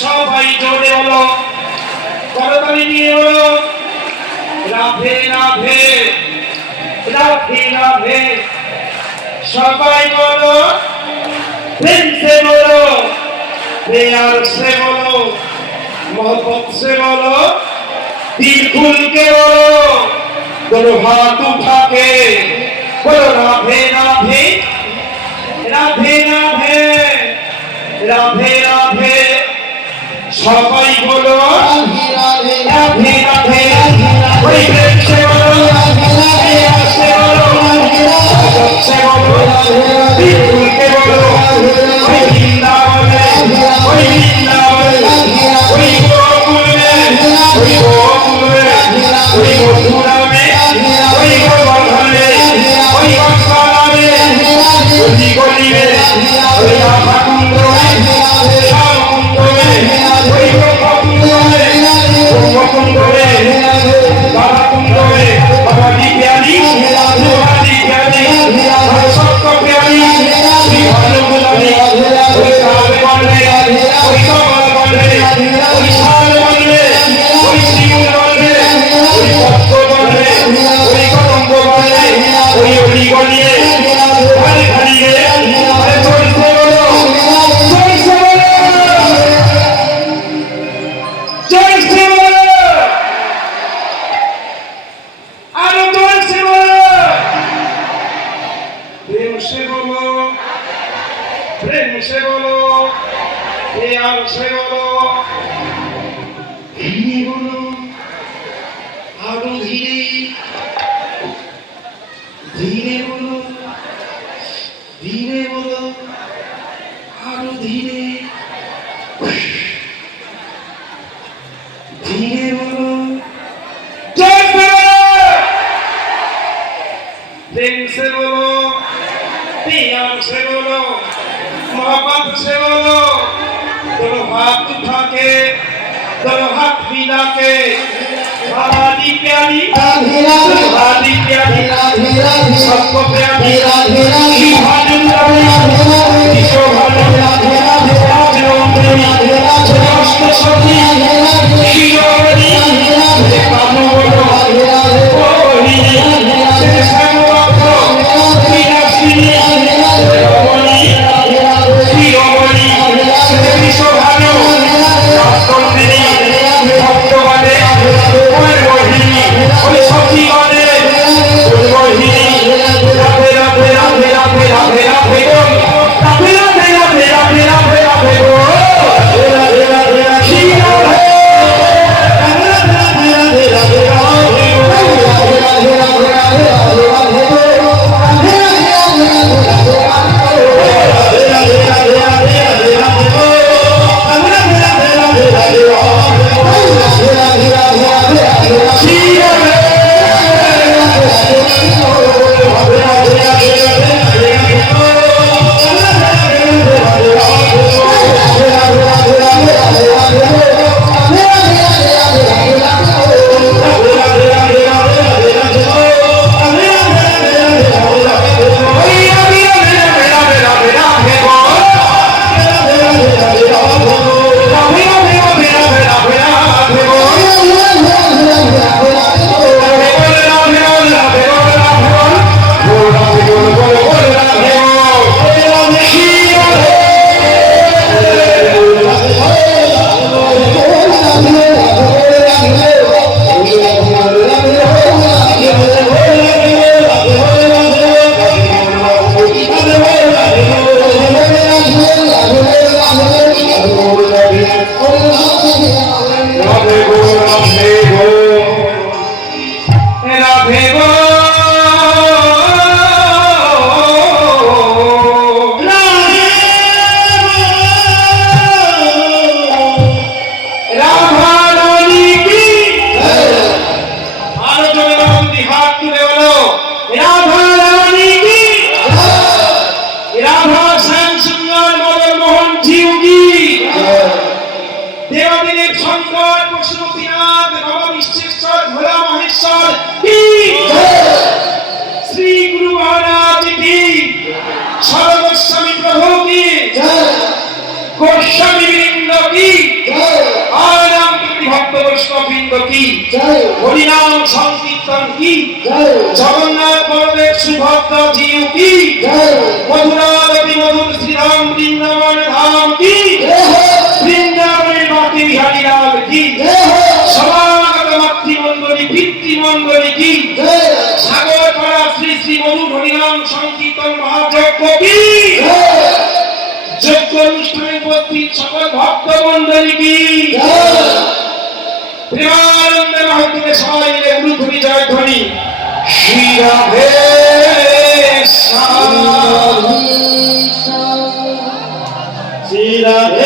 সবাই জোরে বলো, করতালি দিয়ে বলো, রাধে রাধে রাধে রাধে। সবাই বলো, प्रेम से बोलो, प्यार से बोलो, मोहब्बत से बोलो, दिल खुल के बोलो, दोनों हाथ उठा के बोलो राधे राधे राधे राधे राधे राधे। सबाई बोलो राधे राधे राधे। कोई प्रेम से बोलो, प्यार से बोलो, मोहब्बत से बोलो, दिल खुल के बोलो। कोई जिंदा बोले, कोई जिंदा बोले, कोई गोकुल में, कोई गोकुल में, कोई मथुरा में, कोई गोवर्धन में, कोई बंसाला में, गली गली में, कोई राधा कुंड में, श्याम कुंड में, कोई गोकुंड में, गोकुंड में, राधा कुंड में, भगवती प्यारी, भगवती प्यारी, सबको प्यारी, श्री भानुकुलारी। कोई काल बने, कोई कमल बने, कोई शाल बने, कोई शिव बने, कोई भक्त बने, कोई कदम्ब बने, कोई अली गलिए, घरे घरिए, अरे जोर से बोलो, जोर से बोलो, जोर से बोलो, अरे जोर से बोलो। प्रेम से बोलो, प्रेम से बोलो, प्यार से बोलो, धीरे बोलो, आरो धीरे, धीरे बोलो, धीरे बोलो, आरो धीरे, धीरे बोलो, जोर से बोलो, प्रेम से बोलो, प्यार से बोलो, मोहब्बत से बोलो, दोनों हाथ उठा के, दोनों हाथ मिला के, राधी प्यारी, राधी प्यारी, सबको प्यारी, श्री भानुकुलारी, विश्व भानुकुलारी, राजवंदनी, समस्त सती, शिरोमणि, कानू बोलो, कोहली, श्यामवक्त्र, मीनाक्षी, रमणी, শিরোমণি, বিশ্বভানু, রাজকন্যা, ভক্তগণে, ওই মোহিনী, ওই সখীগণে, ওই মোহিনী, রাধে রাধে রাধে রাধে রাধে রাধে বল, রাধে রাধে রাধে রাধে রাধে রাধে বল, রাধে রাধে রাধে শ্রী রাধে, রাধে রাধে রাধে রাধে রাধে বল, রাধে রাধে রাধে রাধে রাধে রাধে বল, রাধে রাধে রাধে রাধে गोस्वामी वृंद की বৈষ্ণববৃন্দ কি, জয় হরিনাম সংকীর্তন কি, জয় জগন্নাথ বলদেব সুভদ্রা জিউ কি, জয় মথুরা রবি মধুর শ্রীরাম বৃন্দাবন ধাম কি, বৃন্দাবনের মাটি বিহারী লাল কি, সমাগত মাতৃমণ্ডলী পিতৃমণ্ডলী কি, সাগর পাড়া শ্রী শ্রী মধু হরিনাম সংকীর্তন মহাযজ্ঞ কি, যজ্ঞ অনুষ্ঠানে উপস্থিত সকল ভক্ত মণ্ডলী কি, প্রেমানন্দ মহাত্মে সবাই মিলে গুরুধ্বনি জয় ধ্বনি শ্রী রাধে শ্যাম, শ্রী রাধে